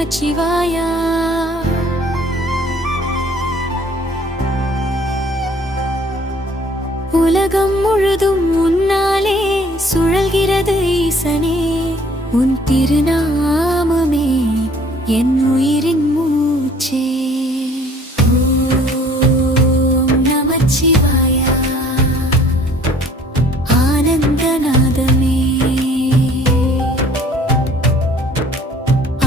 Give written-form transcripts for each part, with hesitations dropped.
நமச்சிவாயா. உலகம் முழுதும் உன்னாலே சுழல்கிறது ஈசனே, உன் திருநாமமே என் உயிரின் மூச்சே. ஓம் நமச்சிவாயா. ஆனந்தநாதமே,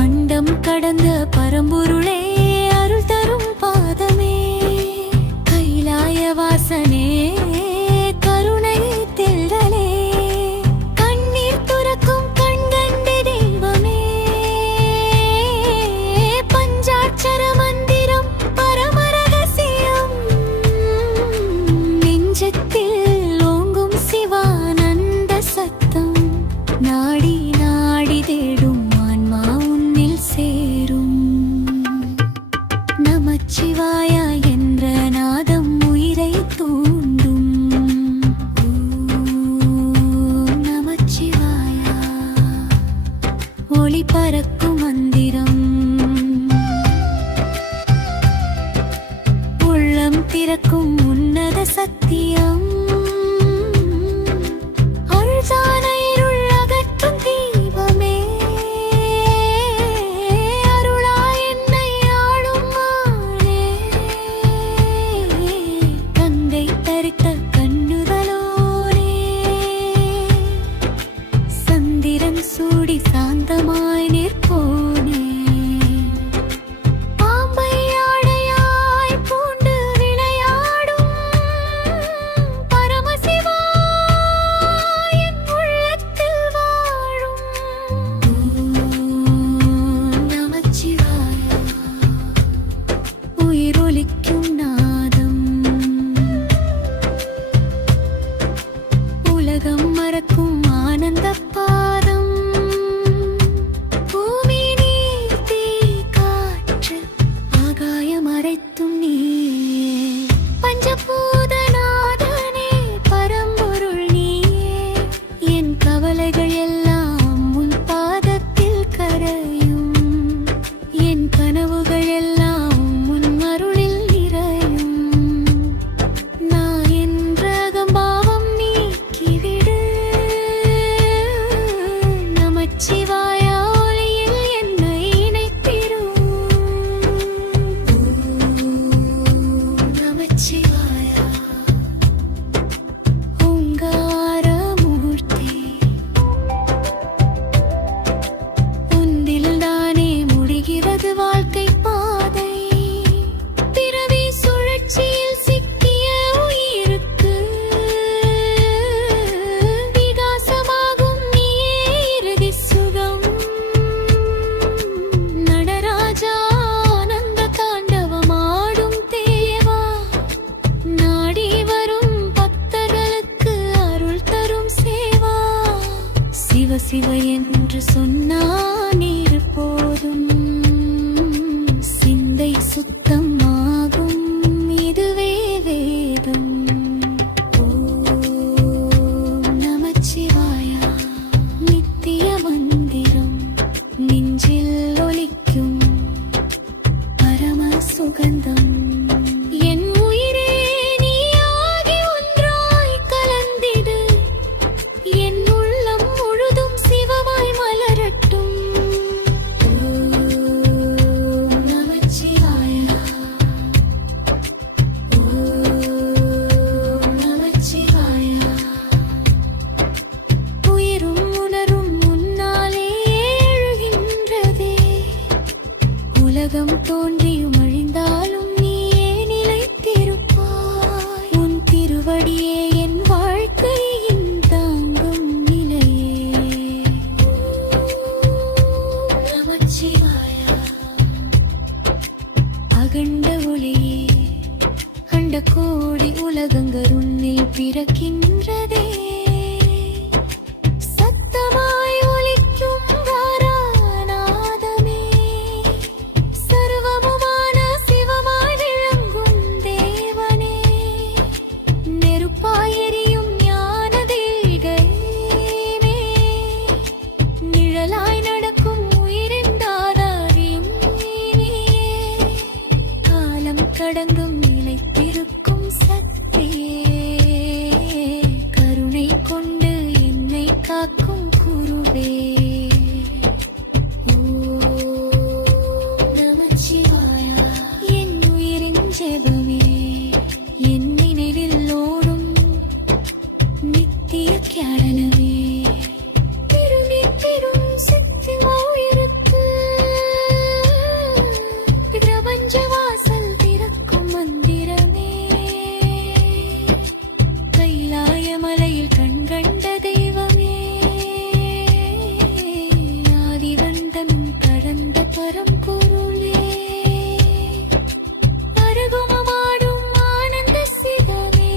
அண்டம் கடந்த பரம்பொருளே, அருள் தரும் பாதமே, கைலாய வாசனே, கருணை தெள்ளலே, கண்ணீர் துறக்கும் கண்கண்ட தெய்வமே, பஞ்சாட்சர மந்திரம் பரம ரகசியம், நெஞ்சத்தில் ஓங்கும் சிவானந்த சத்தம், நாடி நாடி தேடும் ஆன்மா உன்னில் சேரும். நமச்சிவாயா என்ற நாதம் உயிரை தூண்டும். ஓம் நமச்சிவாயா. ஒளி பறக்கும் மந்திரம், உள்ளம் திறக்கும் உன்னத சத்தியம், அருள்தான இருள் அகற்றும் தீபமே, அருளாய் என்னை ஆளும் ஆளே, கங்கை தரித்த கண்ணுதலோனே, சந்திரன் சூடி சாந்தமாய் நிற்போனே, பாம்பை ஆடையாய் பூண்டு விளையாடும் பரமசிவா என் உள்ளத்தில் வாழும். ஓம் நமச்சிவாயா. உயிரொலிக்கும் நாதம், உலகம் மறக்கும் ஆனந்த பாதம், பூமி நீர் தீ காற்று ஆகாயம் அரைத்தும் நீயே, பஞ்சபூதநாதனே பரம்பொருள் நீயே, என் கவலைகள் எல்லாம் உன் பாதத்தில் கரையும், என் கனவுகள் எல்லாம் உன் அருளில் நிறையும், நான் என்ற அகம்பாவம் நீக்கிவிடு. நமச்சிவாயா ஒளியில் என்னை இணைத்திடும். ஓம் நமச்சிவாயா. ஓங்காரமூர்த்தி, உன்னில் தானே முடிகிறது வாழ்க்கை பாதை, பிறவி சுழற்சியில் சிக்கிய உயிருக்கு விகாசமாகும் நீயே இறுதி சுகம். நடராஜா ஆனந்த தாண்டவமாடும் தேவா, நாடி வரும் பக்தர்களுக்கு அருள் தரும் சேவா, சிவ சிவ என்று சொன்னான் இரு போதும், சிந்தை சுத்தமாகும் இதுவே வேதம். ஓம் நமச்சிவாயா. நித்திய மந்திரம் நெஞ்சில் ஒலிக்கும் பரம சுகந்தம், என் உயிரே நீயாகி ஒன்றாய் கலந்திடு, என் உள்ளம் முழுதும் சிவமாய் மலரட்டும். ஓம் நமச்சிவாயா. ஓம் நமச்சிவாயா. உயிரும் உணரும் முன்னாலே எழுகின்றதே, உலகம் தோன்றியும் அழிந்தாலும் நீயே நிலைத்திருப்பாய், உன் திருவடியே என் வாழ்க்கையின் தாங்கும் நிலையே. ஓம் நமச்சிவாயா. அகண்ட ஒளியே, அண்ட கோடி உலகங்கள் உன்னில் பிறக்கின்றதே, சத்தமாய் ஒலிக்கும் தாராநாதமே, சர்வமுமான சிவமாய் விளங்கும் தேவனே, நெருப்பாய் எரியும் ஞான தேகமே, நிழலாய் நடக்கும் உயிரின் தாதாரியம், கடந்தும் நிலைத்திருக்கும் சக்தியே, கருணை கொண்டு என்னை காக்கும் குருவே. ஓம் நமச்சிவாயா. என் உயிரின் ஜெபமே, என் நினைவில் ஓடும் நித்திய ஞானமே, பெருமை பெரும் சக்தி உயிருக்கு, பிரபஞ்ச வாசல் திறக்கும் மந்திரமே, கைலாய மலையில் கண்கண்ட தெய்வமே, ஆதிவந்தனும் கடந்த பரம்பொருளே, அருகுமமாடும் ஆனந்த சிவமே.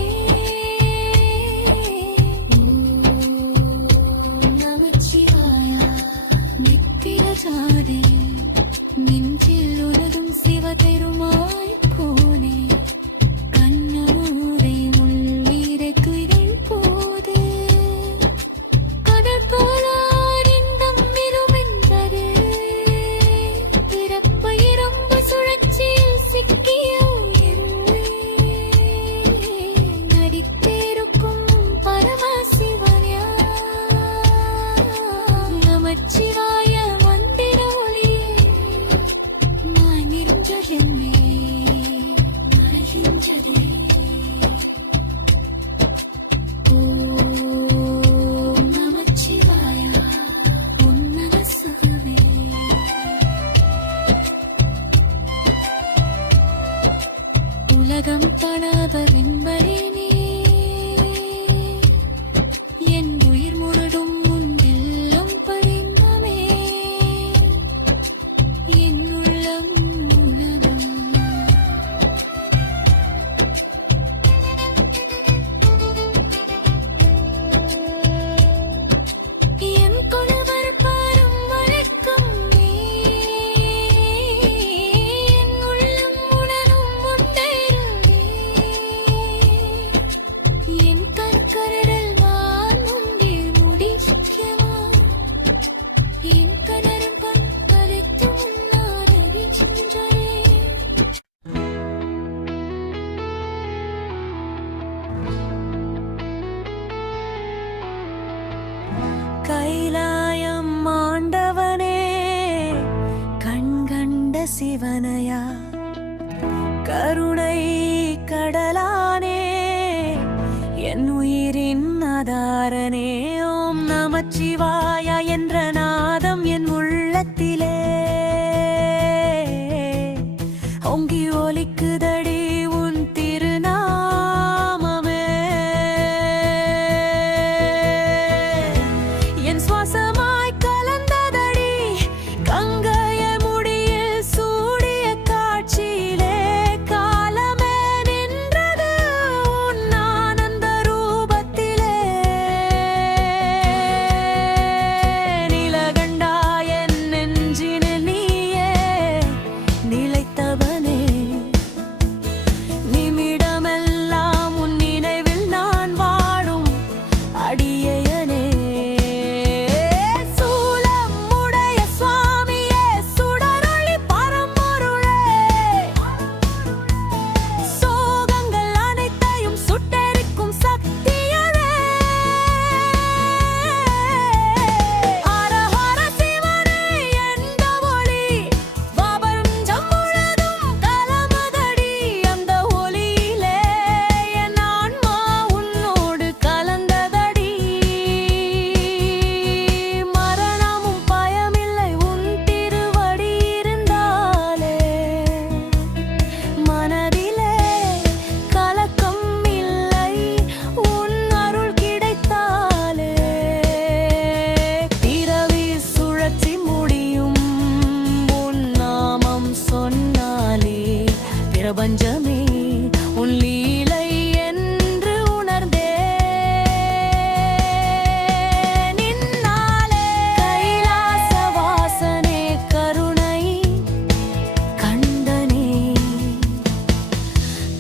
ஓம் நமச்சிவாயா. நித்திய ஜாதே, நெஞ்சில் உலகும் சிவபெருமாய் போனே, கண்ணமூரை உள்ளீரை துயிலும் போது, கடல் போலார் இன்பம் மிருமென்பது, பிறப்பு இறப்பு சுழற்சியில் சிக்கிய உயிரே, நடித்திருக்கும் பரமசிவன்யா. நமச்சிவாய மந்திர ஒளியே, மறைகின்றதென்மே, மறைகின்றதே. ஓம் நமச்சிவாயா. உன்னத சுகமே. உலகம் தடாத வெண்பரேனே, என் உயிர் முழுதும் உன்னில்லம் பரிந்தமே, என் உள்ளம் உலகம். என் கொலுவர் பாரும் வணக்கம் நீ, என் உள்ளம் உணரும் முன்னேறுவே, என் கற்கரடல் வான் முன்னில் முடிக்கவா, என் கணரும் கண் பறித்து முன்னாரே. கைலாயம் ஆண்டவனே, கண்கண்ட சிவனையா, கருணை கடலானே, என் உயிரின் ஆதாரனே. ஓம் நமச்சிவாயா என்ற நாதம் என் உள்ளத்திலே ஓங்கி ஒலிக்குதடி உன் திருநாமமே, என் சுவாசமாய் கலந்ததடி கங்கைய முடியில் சூடிய காட்சியிலே, காலமே நின்றது உன் ஆனந்த ரூபத்திலே, நிலகண்டாய் என் நெஞ்சினில் நீயே நிலைத்தவனே, நிமிடமெல்லாம் உன் நினைவில் நான் வாடும் அடியேனே. சூலம் உடைய சுவாமியே, சுடரொளி பரம்பொருளே, சோகங்கள் அனைத்தையும் சுட்டெரிக்கும் சக்தியவே, ஹரஹர சிவனே என்ற ஒளி, பிரபஞ்சம் முழுதும் கலந்ததடி, அந்த ஒளியிலே என் ஆன்மா உன்னோடு கலந்ததடி, மரணமும் பயமில்லை உன் திருவடி இருந்தாலே, மனதிலே கலக்கம் இல்லை உன் அருள் கிடைத்தாலே, பிறவி சுழற்சி முடியும் உன் நாமம் சொன்னாலே, பிரபஞ்சமே உன் லீலை என்று உணர்ந்தே, நின்னாலே கைலாச வாசனே, கருணை கண்டனே,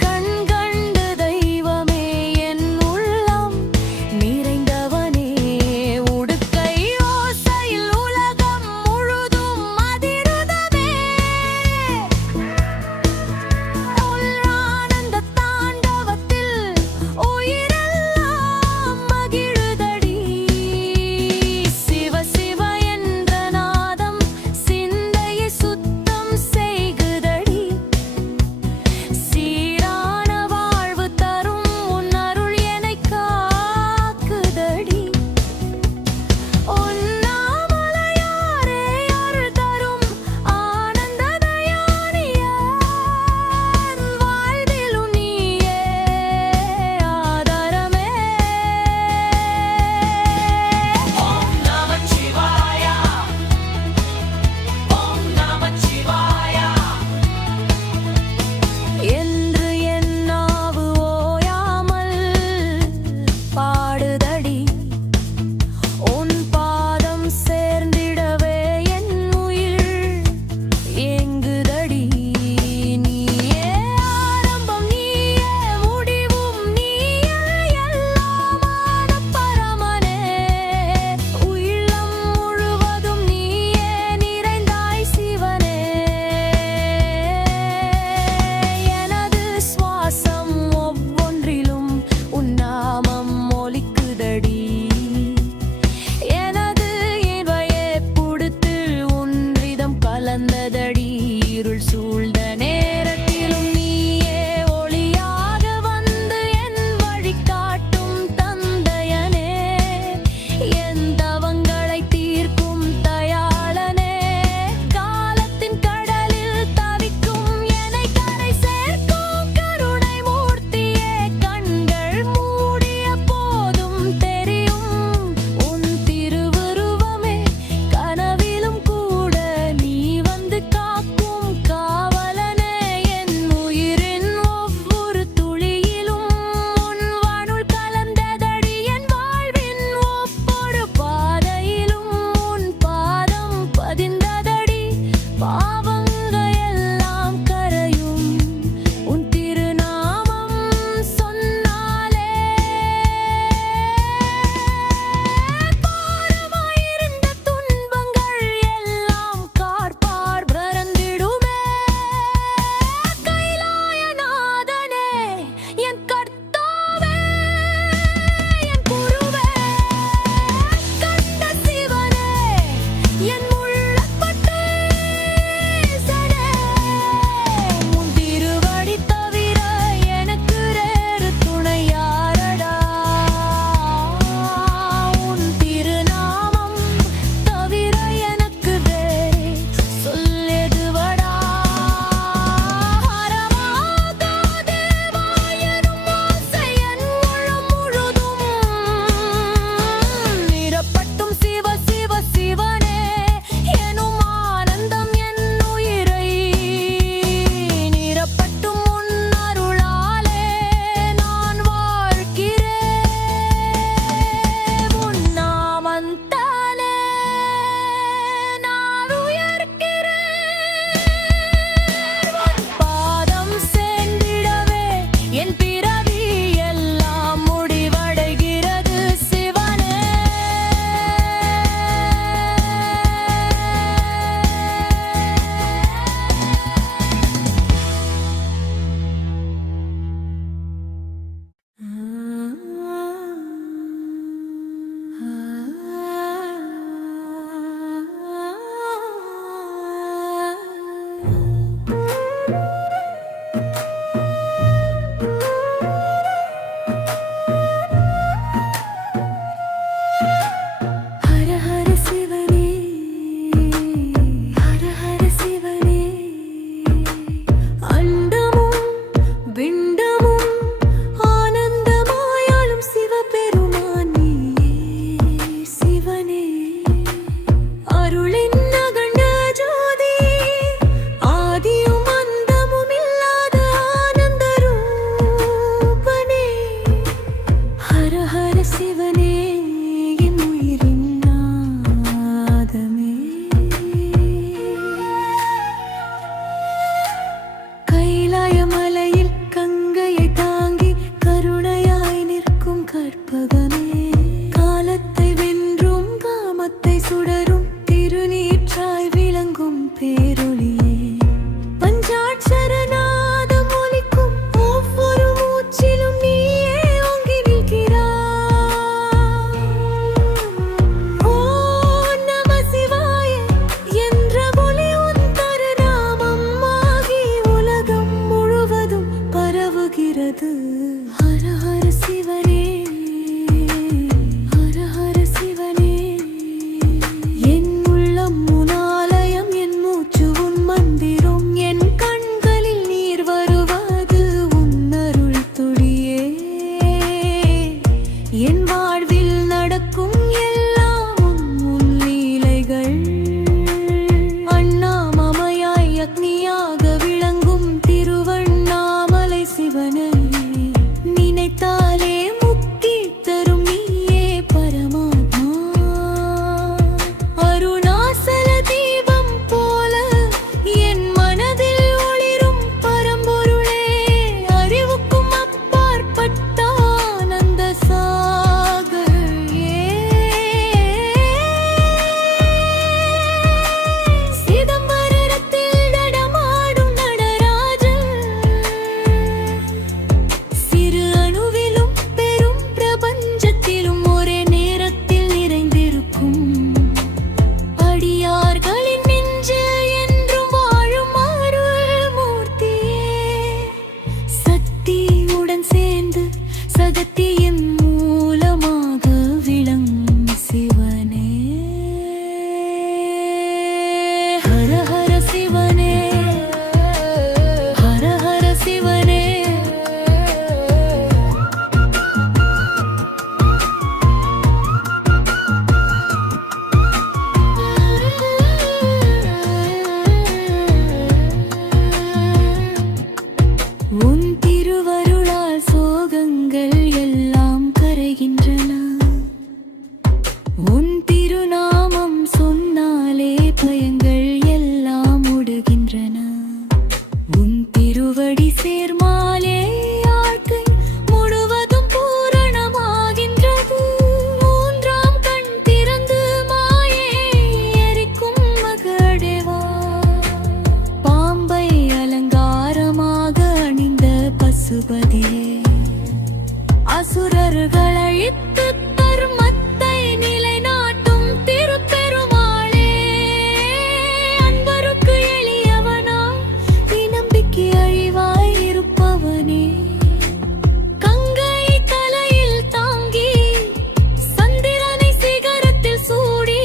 கண்கண்டு தெய்வமே, என் உள்ளம் நிறைந்தவனே, உடுக்கை ஓசையில் உலகம் முழுதும் அதிருதமே, உன் உள்ளது. ஹர ஹர சிவனே, ஹர ஹர சிவனே. என் உள்ளம் உன் ஆலயம், என் மூச்சு உன் மந்திரம், என் கண்களில் நீர் வருவது உன் அருள் துளியே. என் வாழ்வில் நடக்கும் எல்லாம் உன் லீலைகள். அண்ணாமமையாய் அக்னியாக விளங்கும் திருவண்ணாமலை சிவனை நினைத்தாலே முக்தி தரும் நீயே பரமாத்மா. அருணாசல தீபம் போல என் மனதில் ஒளிரும் பரம்பொருளே. அறிவுக்கும் அப்பாற்பட்ட ஆனந்த சாகரே. சிதம்பரத்தில் நடமாடும் நடராஜன், சிறு அணுவிலும் பெரும் பிரபஞ்சத்திலும் ஒரே நேரத்தில் நிறைந்திருக்கும் அடியார்களின் நெஞ்சில் என்றும் வாழும் அருள் மூர்த்தியே. சக்தியுடன் சேர்ந்து சகத்தியின் மூலமாக விளங்கும் சிவனே. ஹர ஹர சிவனே, ஹர ஹர சிவனே. உன் திருவருளால் சோகங்கள் எல்லாம் கரைகின்றன. உன் திருநாமம் சொன்னாலே பயங்கள் எல்லாம் ஒடுகின்றன. உன் திருவடி சேர்மாலே வாழ்க்கை முழுவதும் பூரணமாகின்றது. மூன்றாம் கண் திறந்து மாயை எரிக்கும் மகடேவா. பாம்பை அலங்காரமாக அணிந்த பசுபதியே, அசுரர்கள் அழித்து தர்மத்தை நிலைநாட்டும் திருப்பெருமாளே. அன்பருக்கு எளியவனாய் நம்பிக்கை அழிவாய் இருப்பவனே. கங்கை தலையில் தாங்கி சந்திரனை சிகரத்தில் சூடி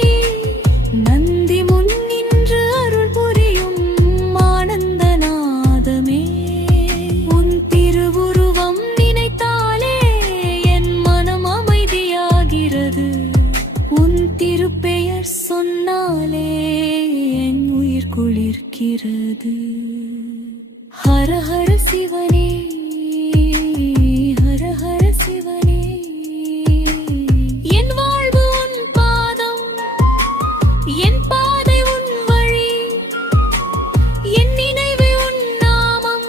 நந்தி முன் நின்று அருள் புரியும் ஆனந்த நாதமே. உன் திருவுருவம் நினைத்தாலே என் மனம் அமைதியாகிறது. உன் திருப்பெயர் சொன்னாலே என் உயிர் குளிர்கிறது. ஹர ஹர சிவனே, ஹர ஹர சிவனே. என் வாழ்வு உன் பாதம், என் பாதை உன் வழி, என் நினைவு உன் நாமம்,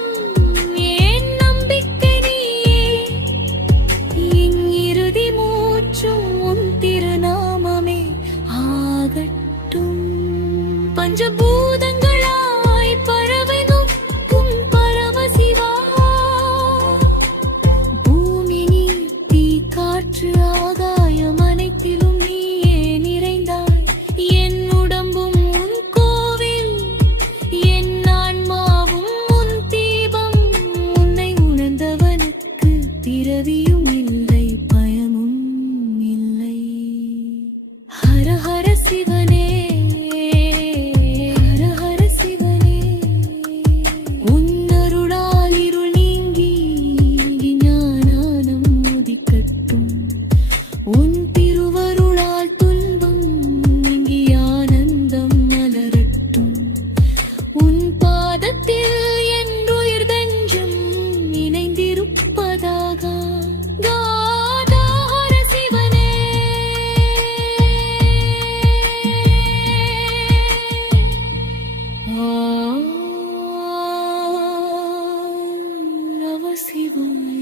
என் நம்பிக்கை நீயே. என் இறுதி மூச்சும் உன் திருநாமமே ஆகட்டும். பஞ்சபூதங்களாய் பறவை நோக்கும் பரமசிவா. பூமி நீர் தீ காற்று ஆகாயம் அனைத்திலும் நீயே நிறைந்தாய். என் உடம்பும் உன் கோவில், என் ஆன்மாவும் உன் தீபம். உன்னை உணர்ந்தவனுக்கு பிறவியும் இல்லை, பயமும் இல்லை. ஹர ஹர சிவனே, ஹர ஹர சிவனே. உன் அருளால் இருள் நீங்கி ஞானம் உதிக்கட்டும். உன் திருவருளால் துன்பம் நீங்கி ஆனந்தம் மலரட்டும். உன் பாதத்தில் என்றுயிர் தஞ்சம் இணைந்திருப்பதாக. காதார சிவனே, நம சிவாய.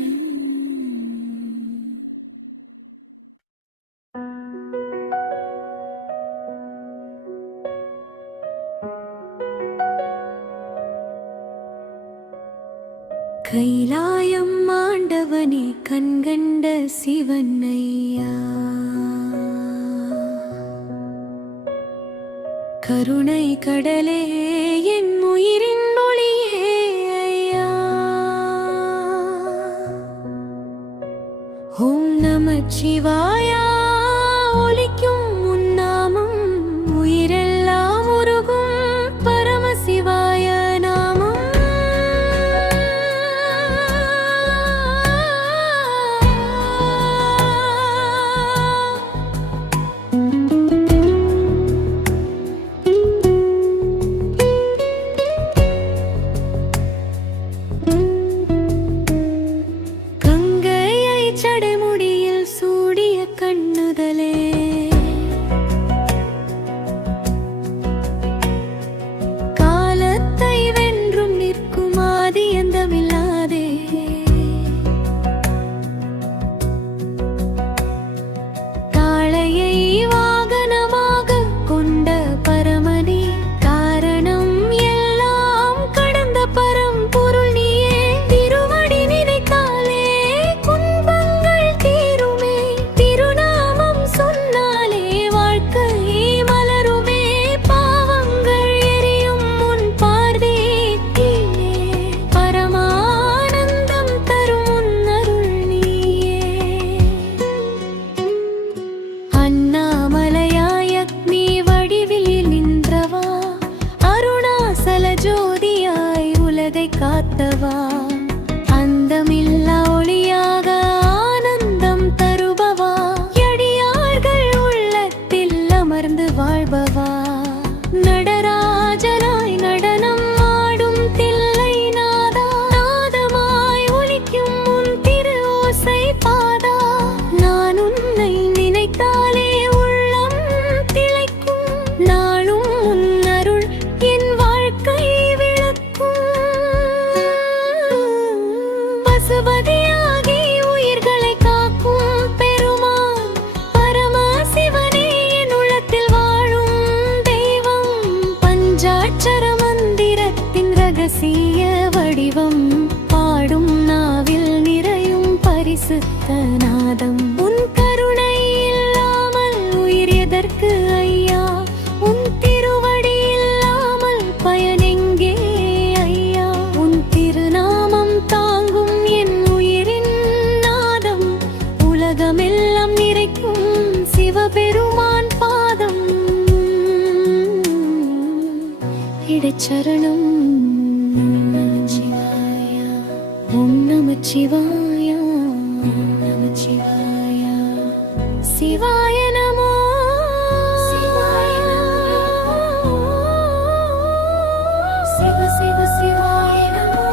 கைலாயம் ஆண்டவனே, கண்கண்ட சிவனையா. கருணை கடலே, என் உயிரின் ஒளியே ஐயா. நமச்சிவாயா ஒலிக்கும் உன்னாமம் உயிரெல்லாம் உருகும் பரமசிவாய நாமம். கங்கையை சடைமுடியில் சூடிய கண்ணுதலே, காலத்தை வென்றும் நிற்கும் ஆதி எந்தமில்லாதே, காளையை வாகனமாக கொண்ட பரமனே, காரணம் எல்லாம் கடந்த பரம்பொருள் நீயே. திருவடி நினைத்தாலே துன்பங்கள் தீருமே, திருநாமம் சொன்னாலே வாழ்க்கை மலருமே, பாவங்கள் எரியும் முன் பார்வையிலே, பரமானந்தம் தரும் உன் அருள் நீயே. அண்ணாமலையாய் அக்னி வடிவில் நின்றவா, அருணாசல ஜோதியாய் உலகை காத்தவா, அந்தமில்லா ஒளியாக ஆனந்தம் தருபவா, அடியார்கள் உள்ளத்தில் அமர்ந்து வாழ்பவா, நடராஜனாய் நடனம் ஆடும் தில்லை நாதா, நாதமாய் ஒலிக்கும் உன் திரு ஓசை பாதா, நான் உன்னை நினைத்தாலே உள்ளம் திளைக்கும், நாளும் உன் அருள் என் வாழ்க்கை விளக்கும். பசுபதியாகி உயிர்களை காக்கும் பெருமான் பரமசிவனே, என் உள்ளத்தில் வாழும் தெய்வம், பஞ்சாட்சர மந்திரத்தின் ரகசிய வடிவம், பாடும் நாவில் நிறையும் பரிசுத்த நாதம். உன் கருணை இல்லாமல் உயிர் எதற்கு ஐயா, உன் திருவடி இல்லாமல் பயனெங்கே ஐயா, உன் திருநாமம் தாங்கும் என் உயிரின் நாதம், உலகமெல்லாம் நிறைக்கும் சிவபெருமான் பாதம். இடைச்சரணம் நமச்சிவாய, ஓம் நமச்சிவாய, ஓம் நமச்சிவாய, சிவாய நமோ, சிவாய நமோ, சிவ சிவ சிவாய நமோ.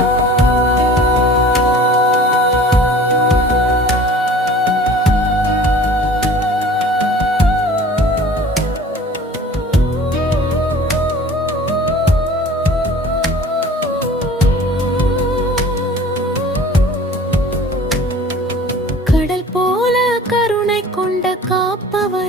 கடல் போல கருணை கொண்ட காப்பவனே,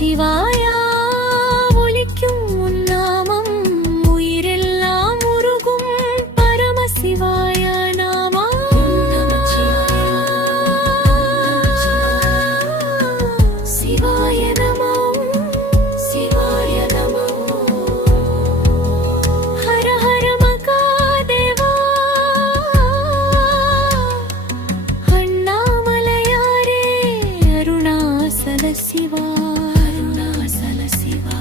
நமச்சிவாயா ஒலிக்கும் உன் நாமம் உயிரெல்லாம் உருகும் பரமசிவாய நாமா சிவாய நமோ சிவாய நமோ ஹர ஹர மகாதேவா அண்ணாமலையாரே அருணாசல சிவா அருணாசல சிவா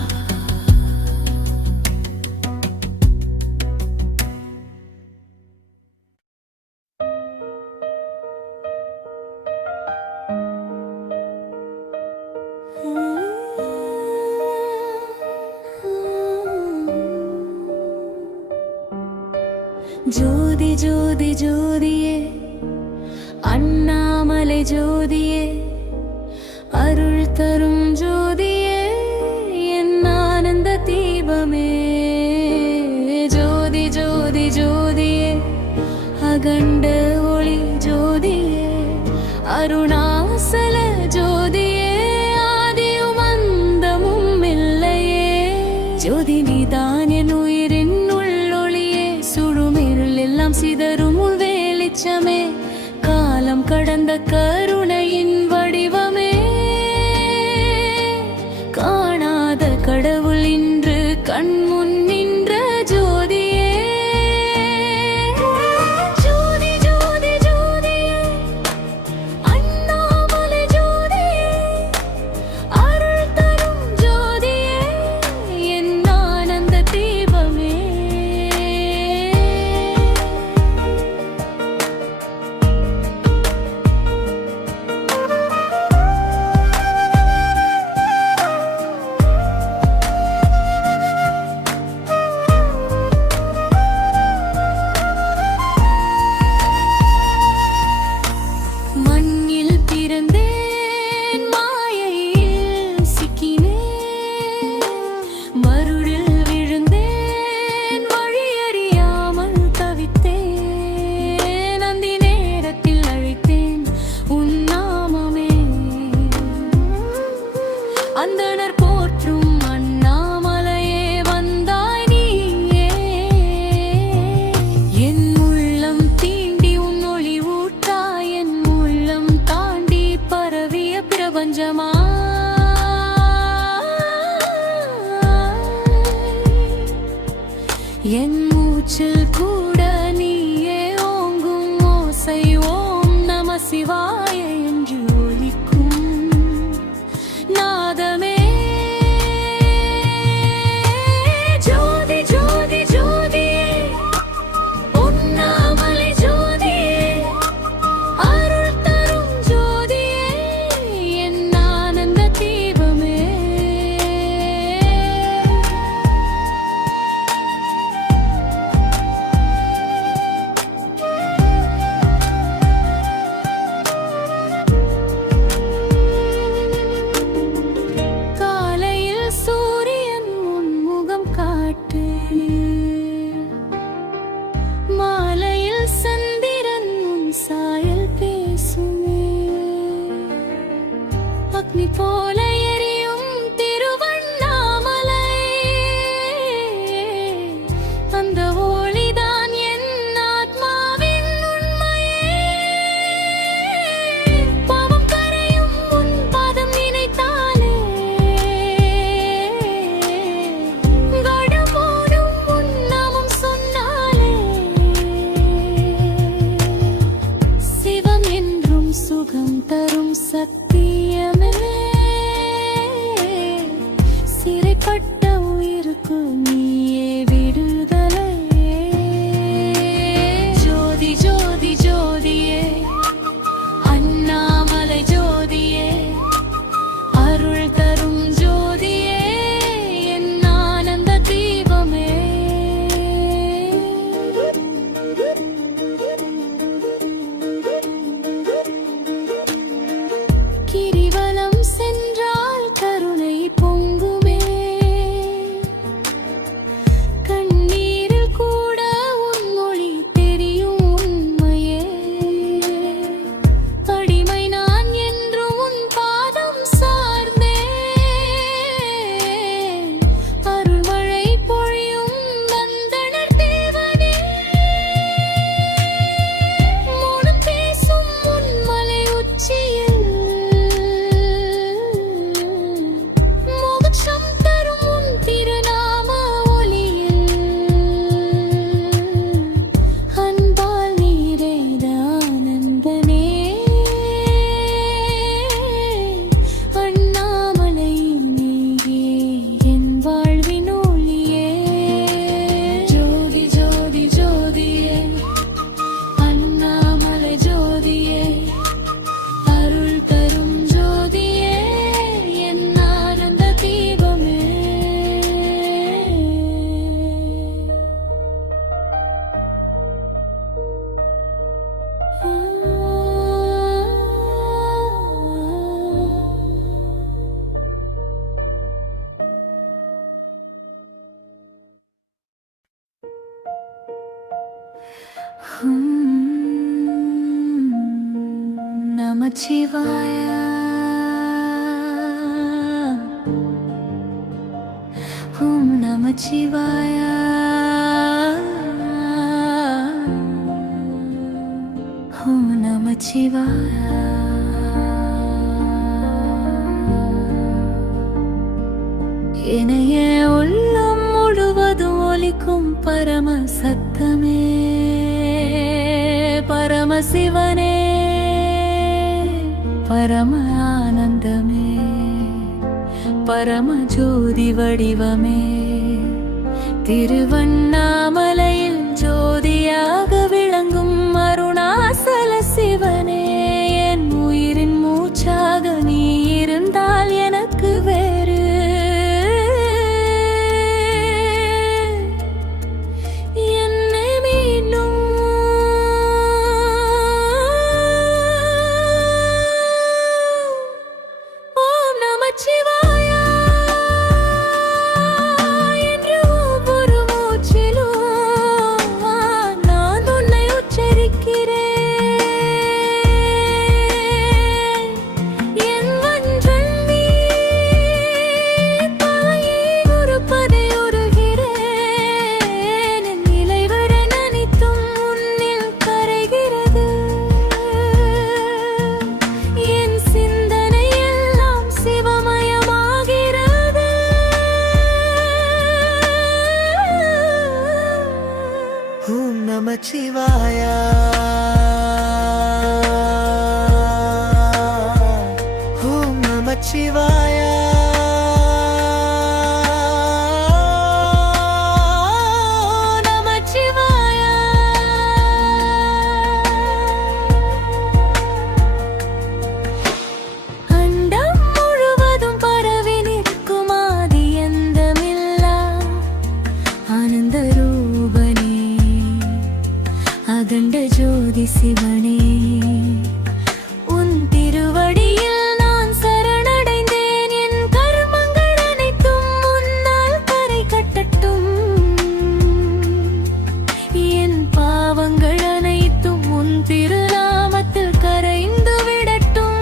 ஜோதி ஜோதி ஜோதியே அண்ணாமலை ஜோதியே அருள் தரும் ஜோதியே என் ஆனந்த தீபமே ஜோதி ஜோதி ஜோதியே அகண்ட ஒளி ஜோதியே அருணாசல ஜோதியே ஆதியும் அந்தமும் இல்லையே ஜோதி நீதான் என் உயிரின் உள்ளொளியே சுடுமிருள் எல்லாம் சிதறும் உள் வெளிச்சமே காலம் கடந்த கருணையின் வடிவமே காணாத கடவுள் இன்று கண்முன் நின்ற ஜோதியே ஜோதி ஜோதி ஜோதியே அண்ணாமலை ஜோதியே அருள் தரும் ஜோதியே என் ஆனந்த தீபமே மண்ணில் பிறந்தேன் மாயையில் சிக்கினேன் மருளில் விழுந்தேன் வழியறியாமல் தவித்தேன் அந்தி நேரத்தில் அழைத்தேன் உன் நாமமே அந்தணர் போற்றும் அண்ணாமலையே வந்தாய் நீயே என் உள்ளம் தீண்டி உன் ஒளி ஊட்டாய் என் உள்ளம் தாண்டி பரவிய பிரபஞ்சமா என் மூச்சில் கூட நீயே ஓங்கும் ஓசை ஓம் நம சிவாய என்று ஒலிக்கும் நாதமே ஜோதி ஜோதி ஜோதியே உண்ணாமலை ஜோதியே அருள் தரும் ஜோதியே என் ஆனந்த தீபமே காலையில் சூரியன் உன் முகம் காட்டு மாலையில் சந்திரன் உன் சாயல் பேசுமே அக்னி போல எரியும் திருவண்ணாமலை அந்த ஒளிதான் என் ஆத்மாவின் உண்மையே பாவம் கரையும் உன் பாதம் நினைத்தாலே கடமோடும் உன் நாமம் சொன்னாலே சிவம் என்றும் சுகம் தரும் சத்தியமே நமச்சிவாய ஓம் நமச்சிவாய ஓம் நமச்சிவாய இணைய உள்ளம் முழுவதும் ஒலிக்கும் பரம சத்தமே பரமசிவனே பரம ஆனந்தமே பரம ஜோதி வடிவமே திருவண்ணாமலையில் ஜோதியாக விளங்கும் அருணாசல சிவனே என் உயிரின் மூச்சாக நீ இருந்தால் எனக்கு வேறு நமச்சிவாய ஓம் நமச்சிவாய நமச்சிவாய அண்டம் முழுவதும் பரவி நிற்கும் ஆதி எந்தமில்லா ஆனந்த ரூபனே அகண்ட ஜோதி சிவனே உன் திருவடியில் நான் சரணடைந்தேன் என் கர்மங்கள் அனைத்தும் முன்னால் கரை கட்டட்டும் என் பாவங்கள் அனைத்தும் உன் திருநாமத்தில் கரைந்து விடட்டும்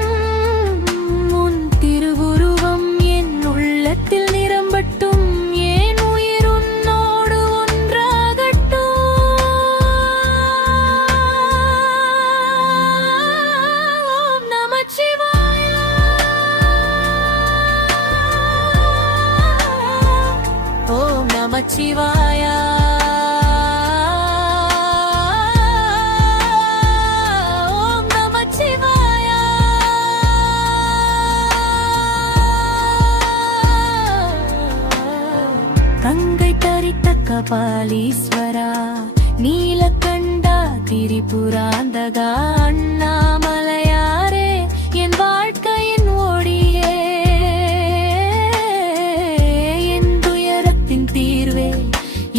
உன் திருவுருவம் என் உள்ளத்தில் நிரம்பட்டும் நமச்சிவாய ஓம் நமச்சிவாய கங்கை தரித்த கபாலீஸ்வரா நீலகண்டா திரிபுராந்தகா அண்ணாமலையாரே என் வாழ்க்கையின் ஒளியே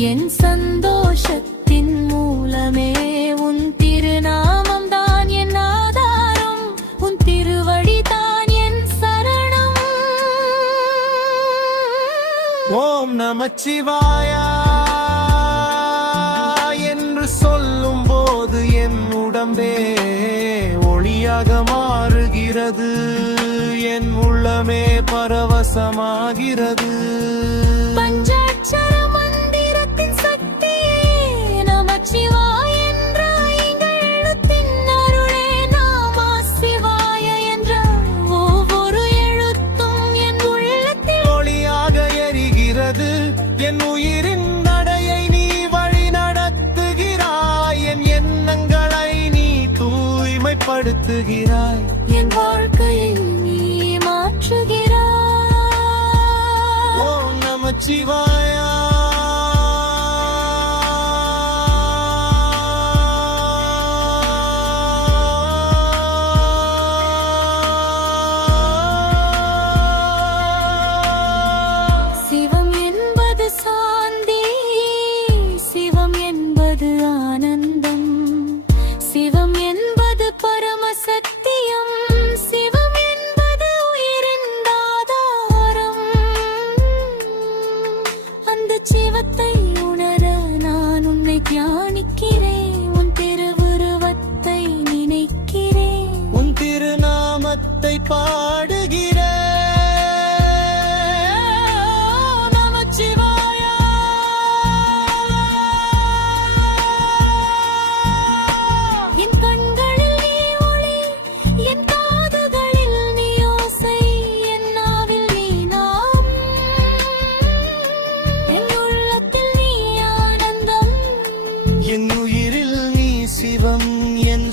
என் சந்தோஷத்தின் மூலமே உன் திருநாமம் தான் என் ஆதாரம் உன் திருவடி தான் என் சரணம் ஓம் நமச்சிவாய என்று சொல்லும் போது என் உடம்பே ஒளியாக மாறுகிறது என் உள்ளமே பரவசமாகிறது பஞ்சாட்சர மந்திரத்தின் சக்தியே நமச்சிவாய என்ற ஐந்தெழுத்தின் அருளே நாம சிவாய என்ற ஒவ்வொரு எழுத்தும் என் உள்ளத்தில் ஒளியாக எரிகிறது என் உயிரின் நடையை நீ வழி நடத்துகிறாய் என் எண்ணங்களை நீ தூய்மைப்படுத்துகிறாய் என் வாழ்க்கையை நீ மாற்றுகிறாய் ஓம் நமச்சிவாய சிவம் என்பது சாந்தி சிவம் என்பது ஆனந்தம் சிவம் என்பது பரம சத்தியம் சிவம் என்பது உயிரின் ஆதாரம் அந்த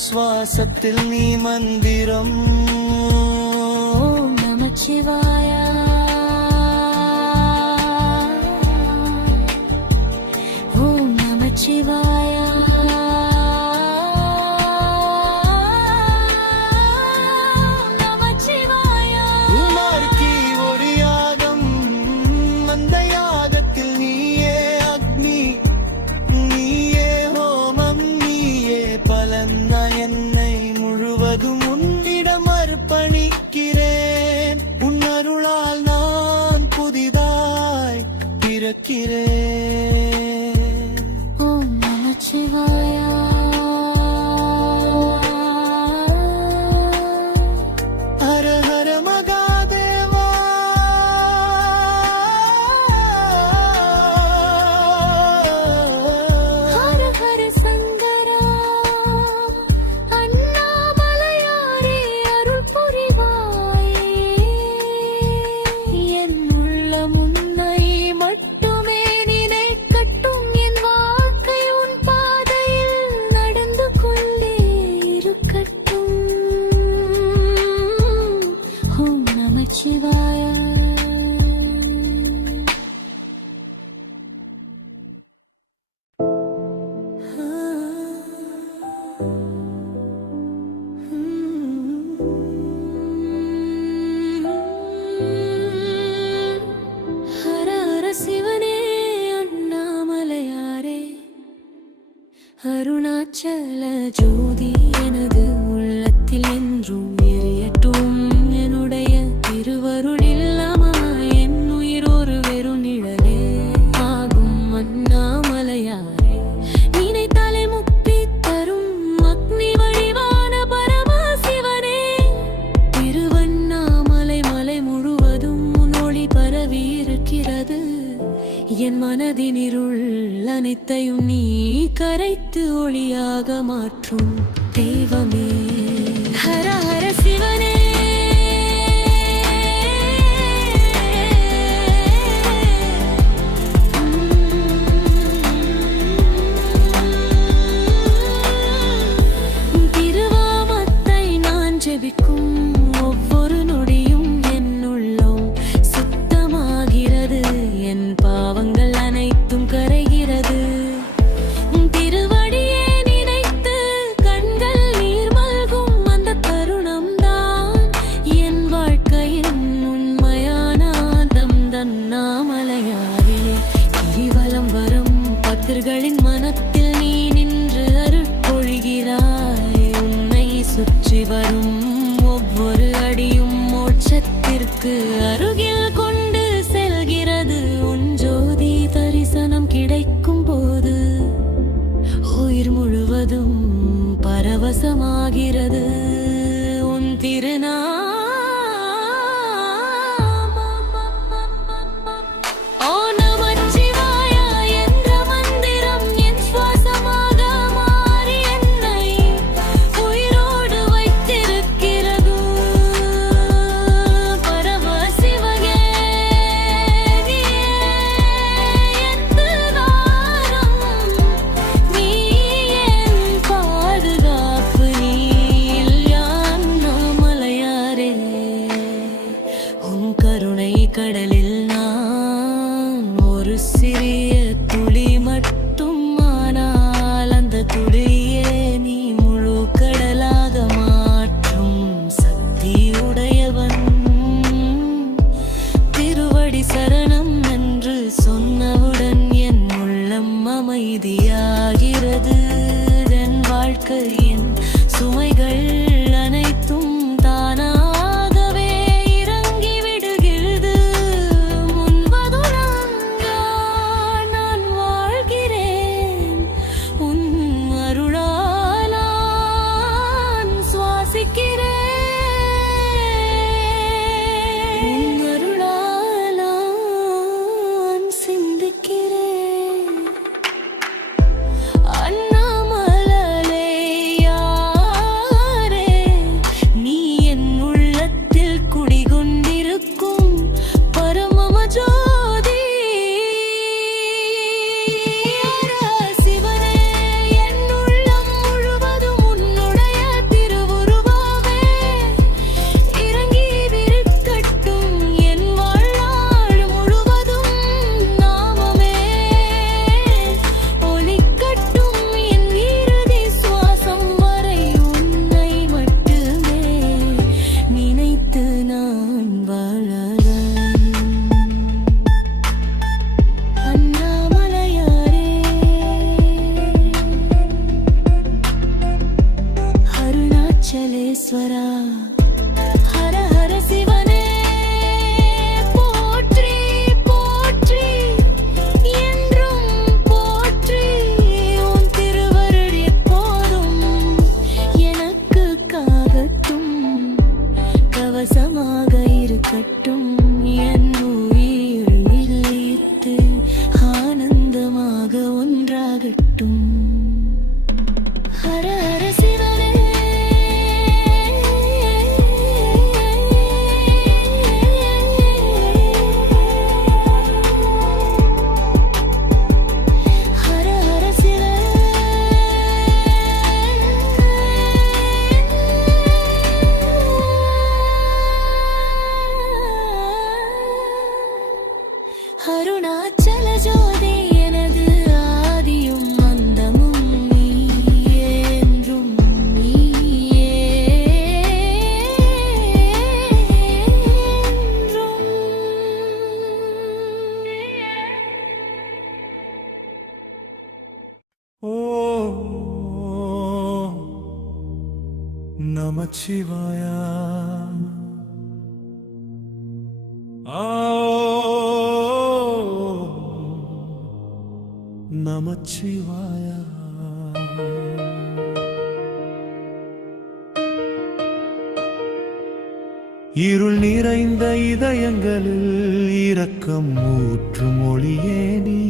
சுவாசத்தில் நீ மந்திரம். ஓம் நமச்சிவாய. ஓம் நமச்சிவாய. என்னை முழுவதும் உன்னிடம் அர்ப்பணிக்கிறேன். உன் அருளால் நான் புதிதாய் பிறக்கிறேன். ஓம் நமச்சிவாய. ஹர ஹர மகாதேவா. ஹர ஹர சங்கரா. அண்ணாமலையாரே அருள் புரிவாயே. என் உள்ளம் உன்னை மட்டுமே நினைக்கட்டும். என் வாழ்க்கை உன் பாதையில் நடந்து கொண்டே இருக்கட்டும். ஓம் நமச்சிவாய. ஹர ஹர சிவனே அண்ணாமலையாரே. அருணாச்சல ஜோதி எனது உள்ளத்தில் என்றும் எரியட்டும். என்னுடைய திருவருள் இல்லாமல் என் உயிர் ஒரு வெறும் நிழலே ஆகும். அண்ணாமலையாரே நினைத்தாலே முக்தி தரும் அக்னி வடிவான பரமசிவனே. திருவண்ணாமலை மலை முழுவதும் உன் ஒளி பரவி இருக்கிறது. என் மனதின் இருள் அனைத்தையும் நீ கரைத்து ஒளியாக மாற்றும் தெய்வமே. ஹர ஹர சிவனே. திருவாமத்தை நான் ஜெபிக்கும் ஒவ்வொரு நொடியும் என் உள்ளம் சுத்தமாகிறது. என் பாவங்கள் அனைத்தும் கரைகிறது. திருவடியே நினைத்து கண்கள் நீர் மல்கும் அந்த தருணம்தான் என் வாழ்க்கையின் உண்மையான ஆனந்தம். அண்ணாமலையாரே கிரிவலம் வரும் பக்தர்களின் மனத்தில் நீ நின்று அருட்பொழிகிறாய். உன்னை சுற்றி வரும் ஒவ்வொரு அடியும் மோட்சத்திற்கு அருகில் கொண்டு செல்கிறது. உன் ஜோதி தரிசனம் கிடைக்கும் போது உயிர் முழுவதும் பரவசமாகிறது. உன் திருநாமம் ஓ நமச்சிவாய என்ற மந்திரம் என் சுவாசமாக மாறி என்னை உயிரோடு வைத்திருக்கிறது. பரமசிவனே நீயே என் தாரம். நீ என் பாதுகாப்பு. நீ இல்லா அண்ணாமலையாரே. உன் கருணை கடலில் நான் ஒரு சிறிய துளி மட்டும். ஆனால் அந்த துளியே நீ முழு கடலாக மாற்றும் சக்தி உடையவன். திருவடி சரணம் என்று சொன்னவுடன் என் உள்ளம் அமைதியாகிறது. என் வாழ்க்கையின் சுமைகள் அனைத்தும் தானாகவே இறங்கி விடுகிறது. முன்பதுரங்க நான் வாழ்கிறேன். உன் அருளால் நான் சுவாசிக்கிறேன். உன் அருளால் நான் சிந்திக்கிறேன். அண்ணாமலையாரே சர்வேஸ்வரா ஹர ஹர சிவனே போற்றி போற்றி என்றும் போற்றி உன் திருவருள் எப்போதும் எனக்கு காகட்டும் கவசமாக இருக்கட்டும் என் உயிர் நிலைத்து ஆனந்தமாக ஒன்றாகட்டும் ஹர ஹர சிவனே ஹர ஹர சிவனே அருணாச்சல ஜோதி எனது ஆதியும் அந்தமும் நீயே என்றும் நீயே என்றும். ஓம் நமச்சிவாய நமச்சிவாய இருள் நிறைந்த இதயங்களில் இரக்கம் ஊற்றும் ஒளியே நீ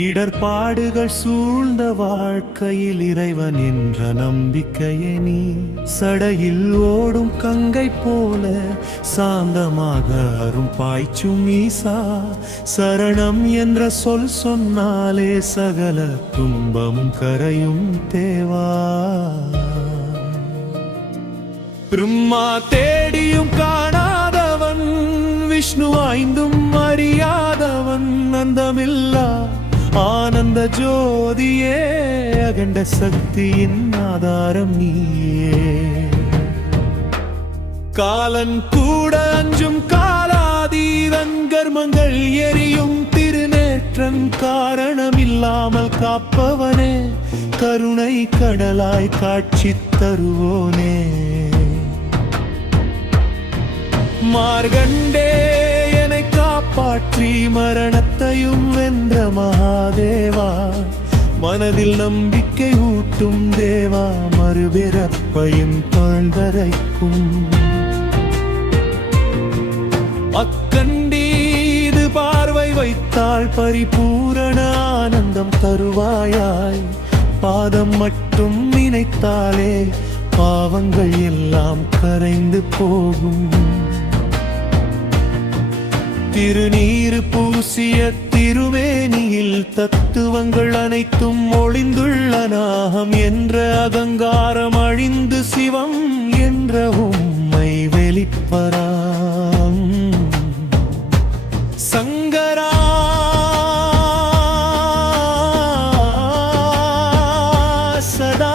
இடர்பாடுகள் சூழ்ந்த வாழ்க்கையில் இறைவன் என்ற நம்பிக்கையே நீ சடையில் ஓடும் கங்கை போல சாந்தமாக அரும் பாய்ச்சும் ஈசா சரணம் என்ற சொல் சொன்னாலே சகல துன்பமும் கரையும் தேவா பிரம்மா தேடியும் காணாதவன் விஷ்ணு ஐந்தும் அறியாதவன் அந்தமில்லா ஆனந்த ஜோதியே அகண்ட சக்தியின் ஆதாரம் நீயே காலன் கூட அஞ்சும் காலாதீதன் கர்மங்கள் எரியும் திருநேற்றன் காரணமில்லாமல் காப்பவனே கருணை கடலாய் காட்சி தருவோனே மார்கண்டேயனை காப்பாற்றி மரணத்தையும் வென்ற மகாதேவா மனதில் நம்பிக்கை ஊட்டும் தேவா மறுபிறப்பையும் தொழ்வரைக்கும் அக்கண்டீது பார்வை வைத்தால் பரிபூரண ஆனந்தம் தருவாயாய் பாதம் மட்டும் நினைத்தாலே பாவங்கள் எல்லாம் கரைந்து போகும் திருநீறு பூசிய திருவேணியில் தத்துவங்கள் அனைத்தும் ஒளிந்துள்ள நாகம் என்ற அகங்காரம் அழிந்து சிவம் என்ற உம்மை வெளிப்பராம் சங்கரா சதா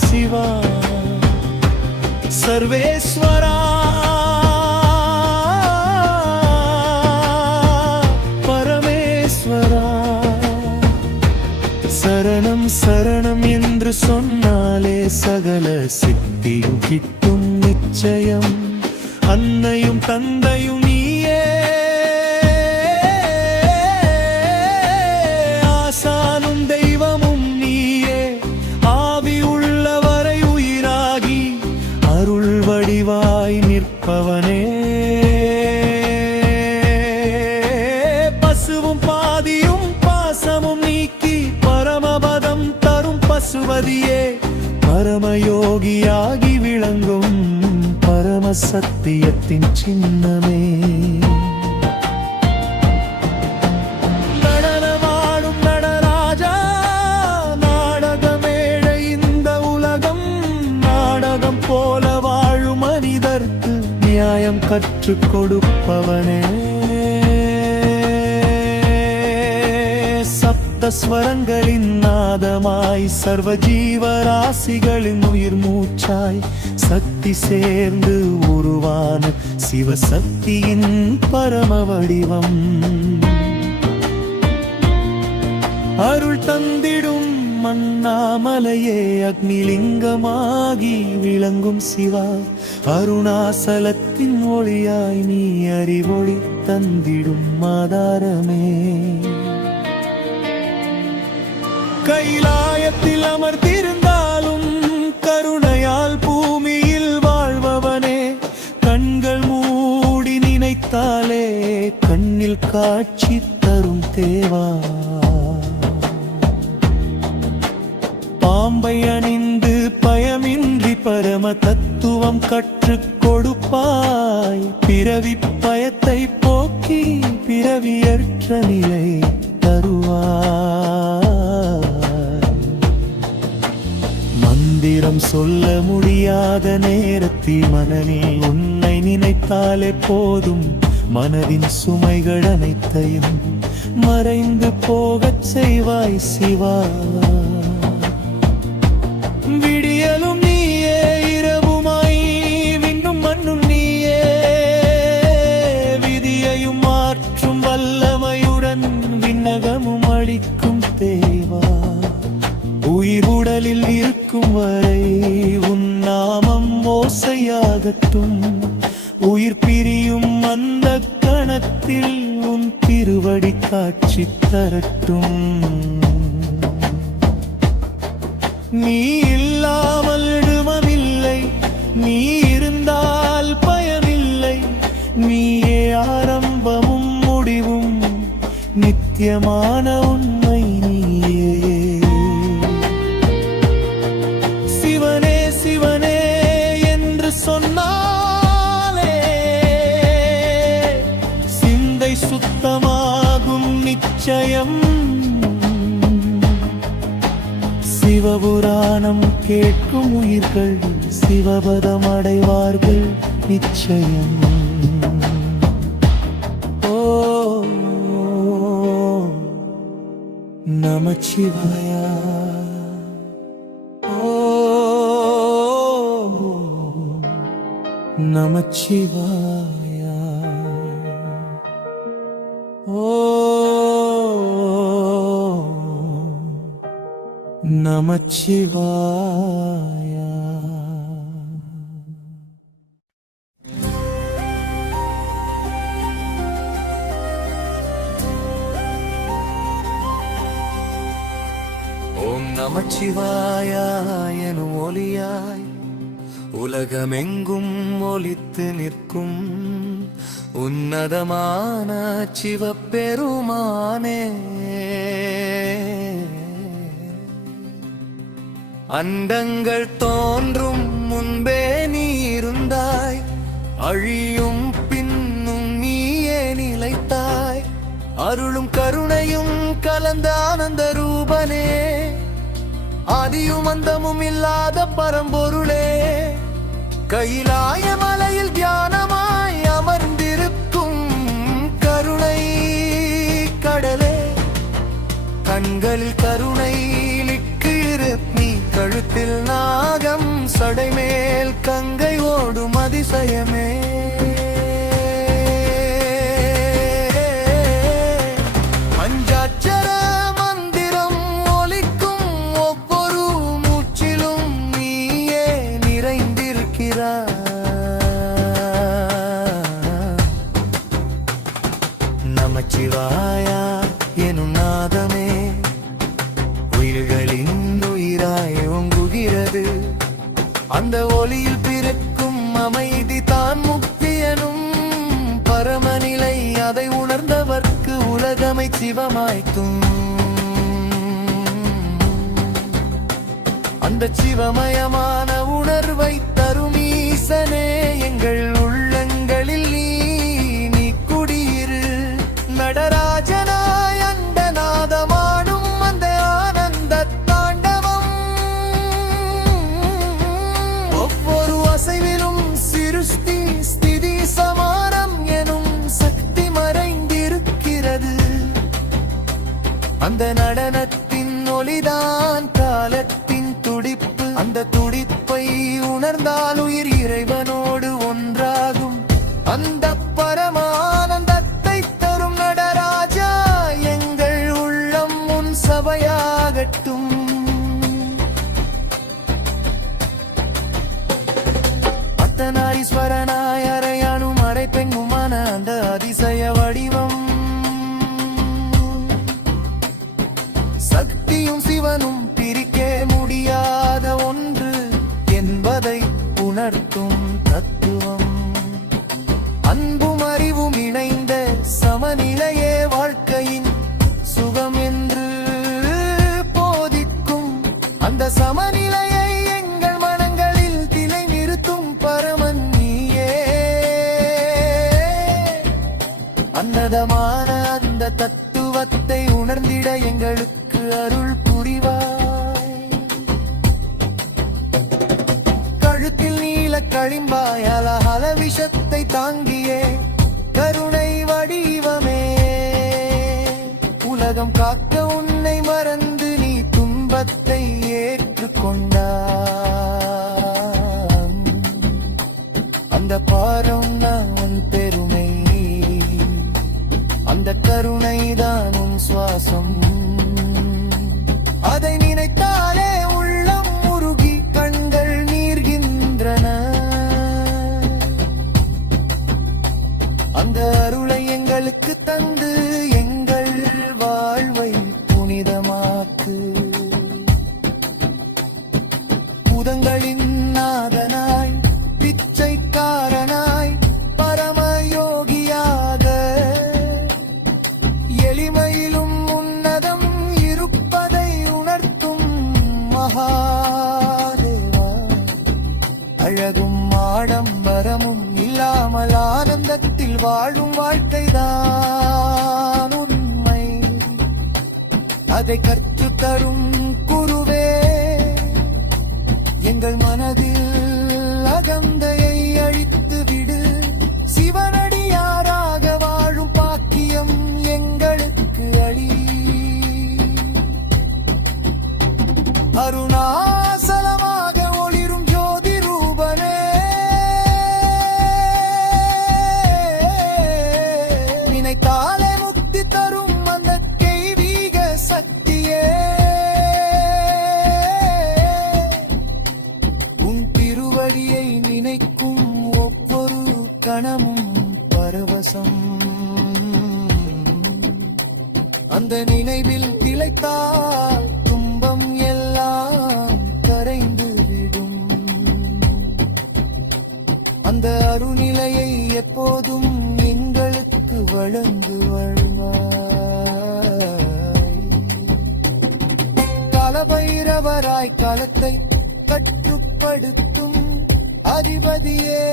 சிவா சர்வேஸ்வரா சரணம் சரணம் என்று சொன்னாலே சகல சித்தியும் கிட்டும் நிச்சயம் அன்னையும் தந்தையும் நீயே ஆசானும் தெய்வமும் நீயே ஆவி உள்ளவரை உயிராகி அருள் வடிவாய் நிற்பவனே பசுவும் பாதியும் பாசமும் நீக்கி பரமபதம் தரும் பசுபதியே பரமயோகியாகி விளங்கும் பரம சத்தியத்தின் சின்னமே நடனமாடும் நடராஜா நாடகமேடை இந்த உலகம் நாடகம் போல வாழும் மனிதர்க்கு நியாயம் கற்றுக் கொடுப்பவனே ஸ்வரங்களின் நாதமாய் சர்வ ஜீவராசிகளின் உயிர் மூச்சாய் சக்தி சேர்ந்து உருவான சிவசக்தியின் பரம வடிவம் அருள் தந்திடும் அண்ணாமலையே அக்னிலிங்கமாகி விளங்கும் சிவா, அருணாசலத்தின் ஒளியாய் நீ அறிவொளி தந்திடும் ஆதாரமே. கைலாயத்தில் அமர்ந்திருந்தாலும் கருணையால் பூமியில் வாழ்பவனே, கண்கள் மூடி நினைத்தாலே கண்ணில் காட்சி தரும் தேவா. பாம்பை அணிந்து பயமின்றி பரம தத்துவம் கற்றுக் கொடுப்பாய், பிறவி பயத்தை போக்கி பிறவியற்ற நிலை தருவாய். மந்திரம் சொல்ல முடியாத நேரத்தில் மனதில் உன்னை நினைத்தாலே போதும், மனதின் சுமைகள் அனைத்தையும் மறைந்து போகச் செய்வாய் சிவா. விடியலும் நீயே இரவுமாய் விண்ணும் மண்ணும் நீயே, விதியையும் மாற்றும் வல்லமையுடன் விண்ணகமும் அளிக்கும் தேவா. உயிர் உடலில் இருக்கும் வரை உன் நாமம் ஓசையாகட்டும், உயிர் பிரியும் அந்த கணத்தில் உன் திருவடி காட்சி தரட்டும். நீ இல்லாமல் இடுமமில்லை, நீ இருந்தால் பயமில்லை, நீயே ஆரம்பமும் முடிவும் நித்தியமான உண்மை நீயே. சிவனே சிவனே என்று சொன்னாலே சிந்தை சுத்தமாகும் நிச்சயம். சிவபுராணம் கேட்கும் உயிர்கள் சிவபதம் அடைவார்கள் நிச்சயம். ஓ நமச்சிவாயா, ஓ நமச்சிவாயா, ஓ நமச்சிவாயா. ஓம் நமச்சிவாயா எனும் ஒலியாய் உலகமெங்கும் ஒலித்து நிற்கும் உன்னதமான சிவபெருமானே. அண்டங்கள் தோன்றும் முன்பே நீ இருந்தாய், அழியும் பின்னும் நீயே நிலைத்தாய். அருளும் கருணையும் கலந்த ஆனந்த ரூபனே, ஆதியும் அந்தமும் இல்லாத பரம்பொருளே. கைலாய மலையில் தியானமாய் அமர்ந்திருக்கும் கருணை கடலே, கண்களில் கருணை நீ, கழுத்தில் நாகம் சடைமேல் கங்கை ஓடும் அதிசயமே. பஞ்சாட்சர மந்திரம் ஒலிக்கும் ஒவ்வொரு மூச்சிலும் நீயே நிறைந்திருக்கிறாய். நமச்சிவாயா எனும் நாதமே உயிர்களின் உயிராய் ஓங்குகிறது. அந்த ஒளியில் பிறக்கும் அமைதி தான் முக்தி எனும் பரமநிலை. அதை உணர்ந்தவர்க்கு உலகமை சிவமாய்க்கும். அந்த சிவமயமான உணர்வை தரும் ஈசனே, எங்கள் உள்ளங்களில் நீ குடியிரு. நடராஜனாய் அந்த நாதமாடும் அந்த ஆனந்த தாண்டவம், ஒவ்வொரு அசைவிலும் சிருஷ்டி ஸ்திதி சமானம் எனும் சக்தி மறைந்திருக்கிறது. அந்த நடனத்தின் ஒளிதான் காலத்தின் துடிப்பு. அந்த துடிப்பை உணர்ந்தால் உயிர் இறைவனோடு ஒன்றாகும். அந்த பரமானந்தத்தை தரும் நடராஜா, எங்கள் உள்ளம் உன் சபையாகட்டும். அர்த்தநாரீஸ்வரனாய் அரையானும் அரை பெண்ணுமான அந்த அதிசய வடிவம் சக்தியும் சிவனும் பிரிக்க முடியாத ஒன்று என்பதை உணர்த்தும் தத்துவம். அன்பும் அறிவும் இணைந்த சமநிலையே வாழ்க்கையின் சுகம் என்று போதிக்கும். அந்த சமநிலையை எங்கள் மனங்களில் திலை நிறுத்தும் பரமன் நீயே. அன்னதமான அந்த தத்துவத்தை உணர்ந்திட எங்களுக்கு அருள் புரிவாய். கழுத்தில் நீல களிம்பாய் அலஹல விஷத்தை தாங்கியே கருணை வடிவமே. உலகம் காக்க உன்னை மறந்து நீ துன்பத்தை ஏற்றுக்கொண்டாய். அந்த பாரம் நான் உன் பெருமை, அந்த கருணைதான் உன் சுவாசம். அதை நினைத்தாலே உள்ளம் உருகி கண்கள் நீர்கின்றன. அந்த அருளை எங்களுக்கு தந்து எங்கள் வாழ்வை புனிதமாக்கு. பூதங்களின் நாதனாய் பிச்சைக்காரனாய் பரமயோகியாக எளிமையிலும் உன்னதம் இருப்பதை உணர்த்தும் மகாதேவா. அழகும் ஆடம்பரமும் இல்லாமல் ஆனந்தத்தில் வாழும் வாழ்க்கைதான் உண்மை. அதை கற்றுத் தரும் குருவே, எங்கள் மனதில் அகந்தையை அழித்து விடு. சிவனடியாராக வாழும் பாக்கியம் எங்களுக்கு அளி. அருணாசலமாக ஒளிரும் ஜோதி ரூபனே, நினைத்தாலே முக்தி தரும் அந்த தெய்வீக சக்தியே. உன் திருவடியை நினைக்கும் ஒவ்வொரு கணமும் பரவசம். அந்த நினைவில் திளைத்தால் துன்பம் எல்லாம் கரைந்து விடும். அந்த அருநிலையை எப்போதும் எங்களுக்கு வழங்கு வாழ்வாய். காலபைரவராய் காலத்தை கட்டுப்படுத்தும் அதிபதியே,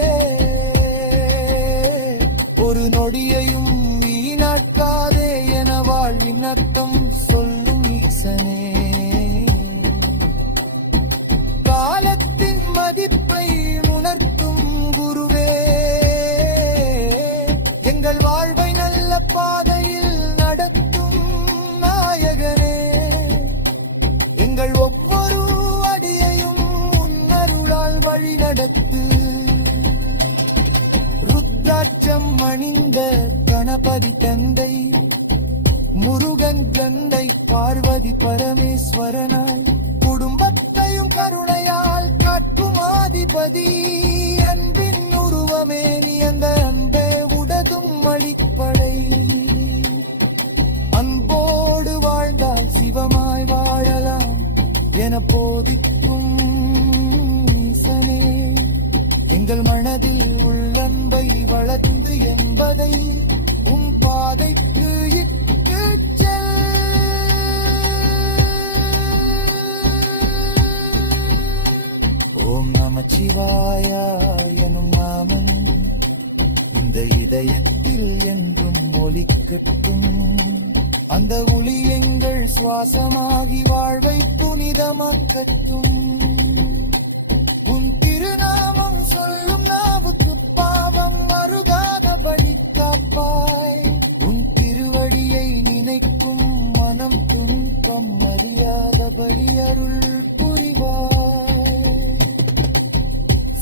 ஒரு நொடியையும் வீணாக்காதே என வாழ்வின் அர்த்தம் சொல்லும் ஈசனே. காலத்தின் மதிப்பை உணர்த்தும் குருவே, எங்கள் வாழ்வை நல்ல பாதையில் நடத்தும் நாயகனே. எங்கள் ஒவ்வொரு அடியையும் உன்னருளால் வழி நடத்து. ருத்ராட்சம் அணிந்த கணபதி தந்தை, முருகன் கந்தை பார்வதி பரமேஸ்வரனாய் குடும்பத்தையும் கருணையால் காட்டும் ஆதிபதி. அன்பின் உருவமே நீ, அந்த அன்பே உடதும் அளிப்படை. அன்போடு வாழ்ந்தால் சிவமாய் வாழலாம் என போதிக்கும் ஈசனே. எங்கள் மனதில் உள்ளன்பை வளர்ந்து என்பதை உன் பாதைக்கு இட்டுச் செல். ஓம் நமச்சிவாய எனும் நாமம் இந்த இதயத்தில் என்றும் ஒலிக்கட்டும். அந்த ஒளி எங்கள் சுவாசமாகி வாழ்வை புனிதமாக்கட்டும். உன் திருநாமம் சொல்லும் நாவுக்கு பாவம் அருகாதபடி காப்பாய். உன் திருவடியை நினைக்கும் மனம் துன்பம் அறியாதபடி அருள் புரிவாய்.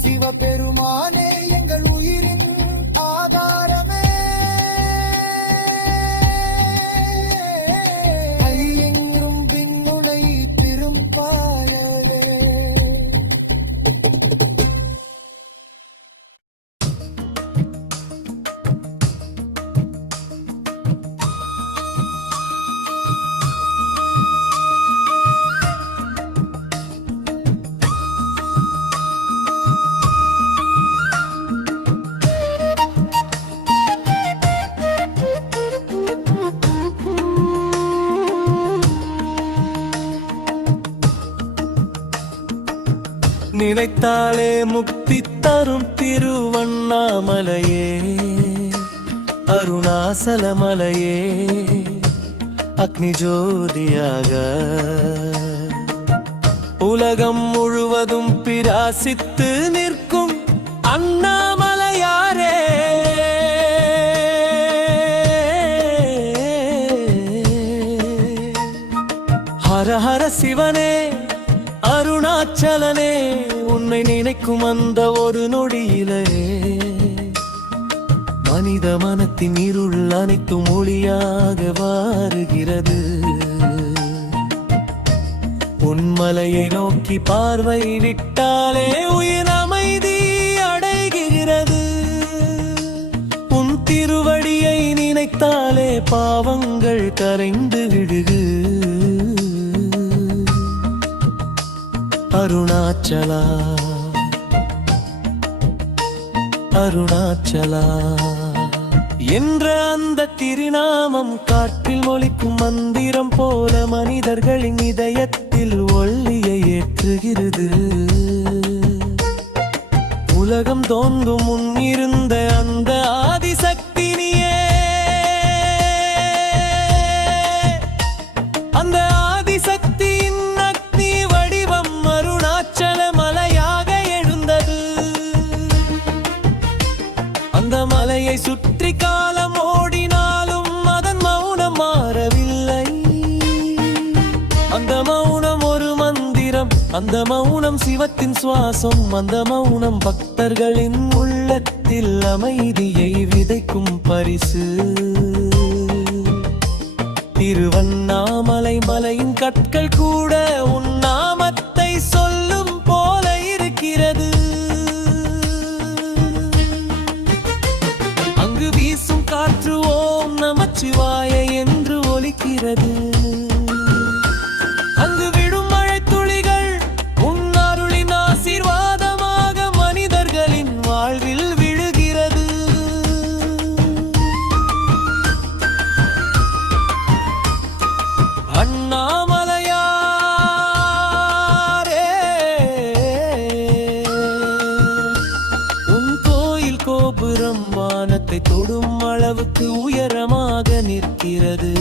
சிவபெருமானே எங்கள் உயிரின் ஆதாரமே, ஐயெங்கும் பின்னுளை பெரும் 花。நினைத்தாலே முக்தி தரும் திருவண்ணாமலையே, அருணாசலமலையே, அக்னி ஜோதியாக உலகம் முழுவதும் பிரசித்து நிற்கும் அண்ணாமலையாரே. ஹர ஹர சிவனே, அருணாச்சலனே, உன்னை நினைக்கும் அந்த ஒரு நொடியிலே மனித மனத்தின் இருள் அனைத்தும் ஒளியாக வாருகிறது. உன்மலையை நோக்கி பார்வை விட்டாலே உயிர் அமைதி அடைகிறது. உன் திருவடியை நினைத்தாலே பாவங்கள் கரைந்து விடுகு. அருணாச்சலா, அருணாச்சலா என்ற அந்த திருநாமம் காற்றில் ஒலிக்கும் மந்திரம் போல மனிதர்களின் இதயத்தில் ஒளியை ஏற்றுகிறது. உலகம் தோன்றும் முன் இருந்த அந்த ஆதிசக்தி நீயே. அந்த ஆதிசக்தியின் அக்னி வடிவம் அருணாச்சல மலையாக எழுந்தது. அந்த மலையை சுற்றி காலம் ஓடினாலும் அதன் மௌனம் மாறவில்லை. அந்த மௌனம் ஒரு மந்திரம், அந்த மௌனம் சிவத்தின் சுவாசம், அந்த மௌனம் பக்தர்களின் உள்ளத்தில் அமைதியை விதைக்கும் பரிசு. திருவண்ணாமலை மலையின் கற்கள் கூட உன் நாமத்தை சொல்லும் போல இருக்கிறது. அங்கு வீசும் காற்று ஓம் நமச்சிவாய என்று ஒலிக்கிறது. அங்கு விடும் மழை துளிகள் உன் அருளின் ஆசீர்வாதமாக மனிதர்களின் வாழ்வில் விழுகிறது. அண்ணாமலையாரே, உன் கோயில் கோபுரம் வானத்தை தொடும் அளவுக்கு உயரமாக நிற்கிறது.